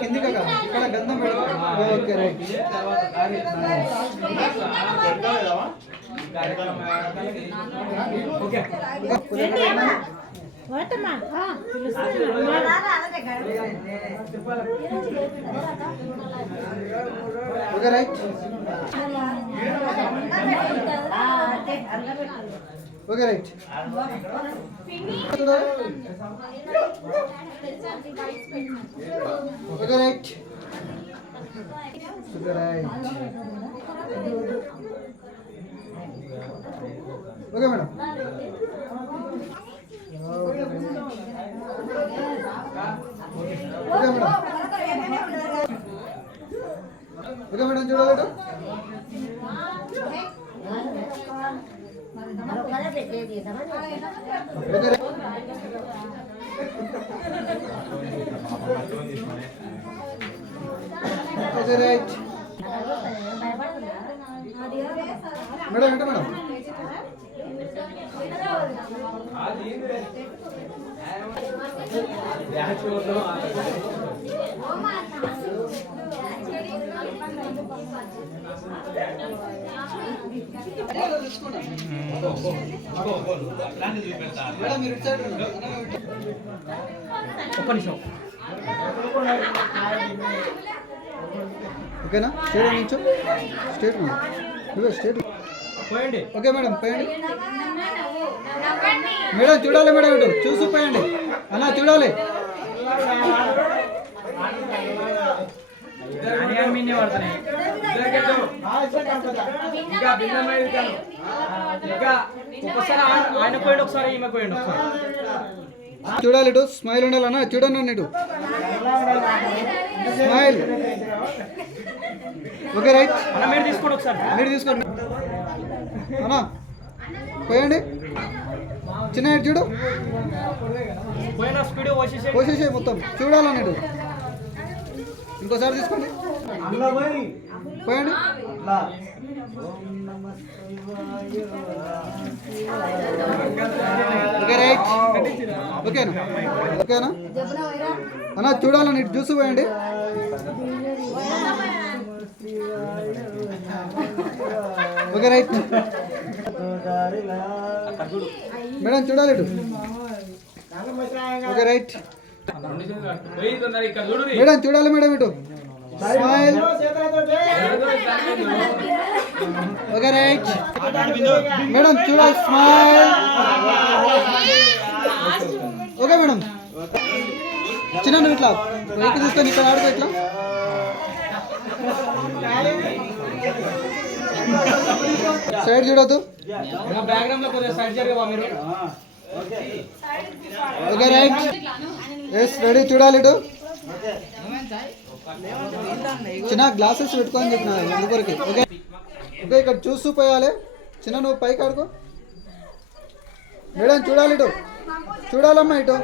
కింది కదా ఇక్కడ గంధం పెడతాం. Okay right. Okay okay right. Okay right. Okay right. Okay right. Okay madam. Okay madam. Okay madam చూడాలి. Okay right. మేడం ఏంట మేడం? ఒక్క నిమిషం ఓకేనా? స్టేట్ నుంచో స్టేట్ నువ్వే స్టేట్. ఓకే మేడం పోయండి. మేడం చూడాలి మేడం, ఇటు చూసి పోయండి అన్న, చూడాలి. చూడాలి ఇటు, స్మైల్ ఉండాలి అన్న, చూడండి అన్న ఇటు స్మైల్. Okay right. మీరు తీసుకోండి ఒకసారి, మీరు తీసుకోండి అన్నా, పోయండి. చిన్న చూడు, పోసేసే మొత్తం చూడాలన్న ఇటు. ఇంకోసారి తీసుకోండి, పోయండి. Okay right. ఓకేనా? ఓకేనా అన్న, చూడాలని ఇటు చూసి పోయండి. Okay right. మేడం చూడాలి ఇటు. Okay right. మేడం చూడాలి మేడం ఇటు, స్మైల్. Okay right. మేడం చూడాలి, స్మైల్. Okay madam. చిన్న నువ్వు ఇట్లా వెనక్కి తీసుకొని ఇక్కడ ఆడుకో ఇట్లా. సైడ్ చూడొద్దు. Okay right. Yes ready. చూడాలి ఇటు. చిన్న గ్లాసెస్ పెట్టుకోని చెప్పిన అందుకొరికి. ఓకే ఓకే ఇక్కడ చూస్తూ పోయాలి. చిన్న నువ్వు పైకి ఆడుకో. మేడం చూడాలి ఇటు, చూడాలమ్మా ఇటు.